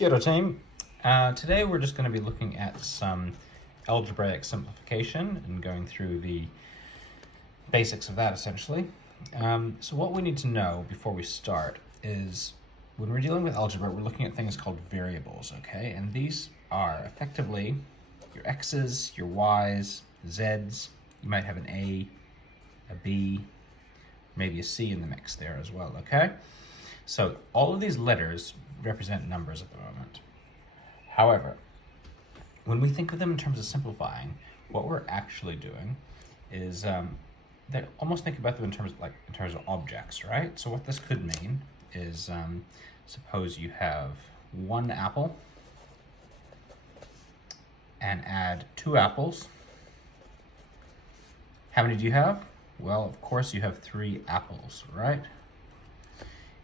Kia ora team. Today we're just going to be looking at some algebraic simplification and going through the basics of that essentially. So what we need to know before we start is when we're dealing with algebra, we're looking at things called variables, okay? And these are effectively your x's, your y's, z's. You might have an a b, maybe a c in the mix there as well, okay? So all of these letters represent numbers at the moment. However, when we think of them in terms of simplifying, what we're actually doing is they almost think about them in terms of objects, right? So what this could mean is suppose you have one apple and add 2 apples. How many do you have? Well, of course you have 3 apples, right?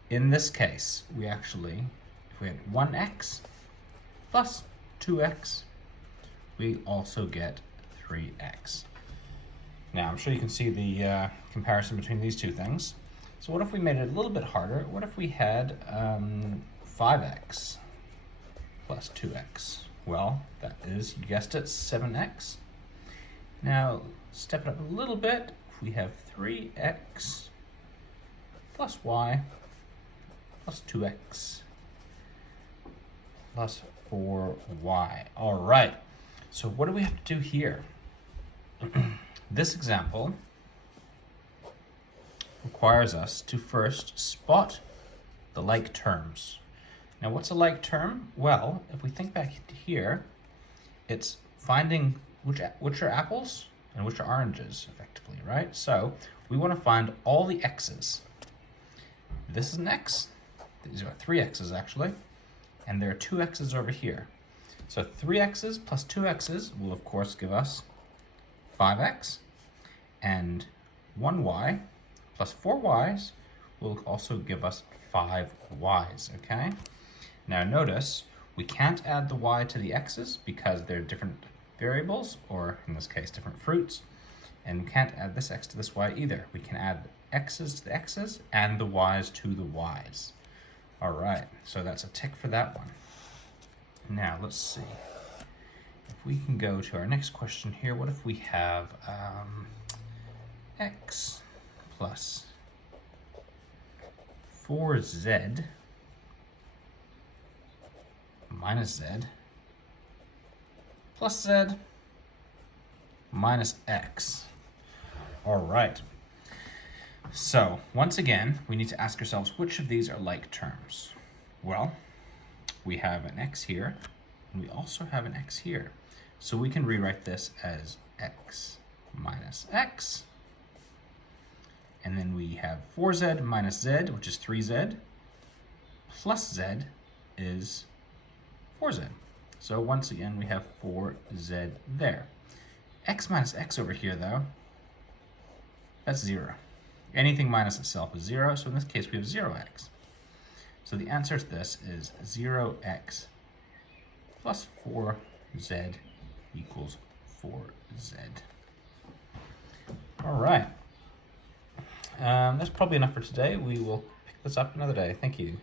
In this case, we actually, if we had 1x plus 2x, we also get 3x. Now, I'm sure you can see the comparison between these two things. So what if we made it a little bit harder? What if we had 5x plus 2x? Well, that is, you guessed it, 7x. Now, step it up a little bit. If we have 3x plus y plus 2x plus 4y. All right, so what do we have to do here? This example requires us to first spot the like terms. Now, what's a like term? Well, if we think back to here, it's finding which are apples and which are oranges, effectively, right? So we want to find all the x's. This is an x. These are 3 x's actually, and there are 2 x's over here. So 3 x's plus 2 x's will of course give us 5x, and 1y plus 4 y's will also give us 5 y's, okay? Now notice, we can't add the y to the x's because they're different variables, or in this case, different fruits, and we can't add this x to this y either. We can add x's to the x's and the y's to the y's. All right, so that's a tick for that one. Now, let's see. If we can go to our next question here, what if we have x plus 4z minus z plus z minus x. All right. So, once again, we need to ask ourselves which of these are like terms. Well, we have an x here, and we also have an x here. So we can rewrite this as x minus x. And then we have 4z minus z, which is 3z, plus z is 4z. So once again, we have 4z there. X minus x over here, though, that's 0. Anything minus itself is 0, so in this case we have 0x. So the answer to this is 0x plus 4z equals 4z. All right. That's probably enough for today. We will pick this up another day. Thank you.